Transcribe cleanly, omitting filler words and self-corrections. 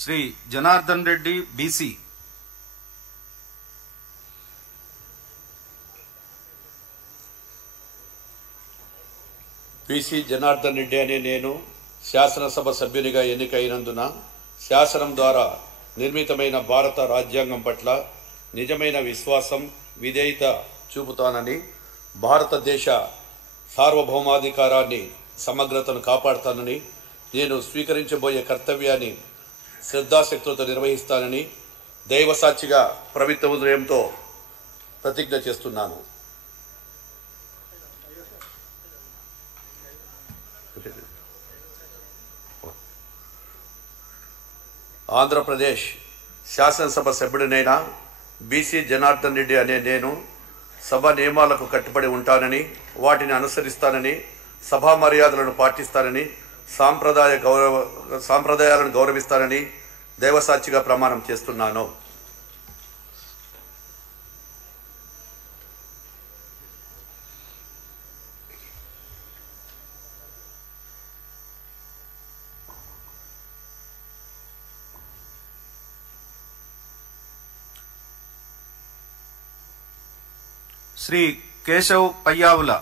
Shri Janardhan Reddy BC. BC Janardhan Reddy అనే నేను శాసనసభ సభ్యునిగా ఎన్నికైనందున శాసనం ద్వారా నిర్మితమైన భారత రాజ్యాంగం పట్ల నిజమైన విశ్వాసం, విధేయత చూపుతానని, భారతదేశ సార్వభౌమాధికారాన్ని, సమగ్రతను కాపాడుతానని, నేను స్వీకరించబోయే కర్తవ్యాన్ని శ్రద్ధాశక్తులతో నిర్వహిస్తానని దైవసాక్షిగా పవిత్ర హృదయంతో ప్రతిజ్ఞ చేస్తున్నాను. ఆంధ్రప్రదేశ్ శాసనసభ సభ్యుడినైన బీసీ జనార్దన్ రెడ్డి అనే నేను సభ నియమాలకు కట్టుబడి ఉంటానని, వాటిని అనుసరిస్తానని, సభా మర్యాదలను పాటిస్తానని, సాంప్రదాయాలను గౌరవిస్తానని దైవసాక్షిగా ప్రమాణం చేస్తున్నాను. శ్రీ కేశవ్ పయ్యావుల.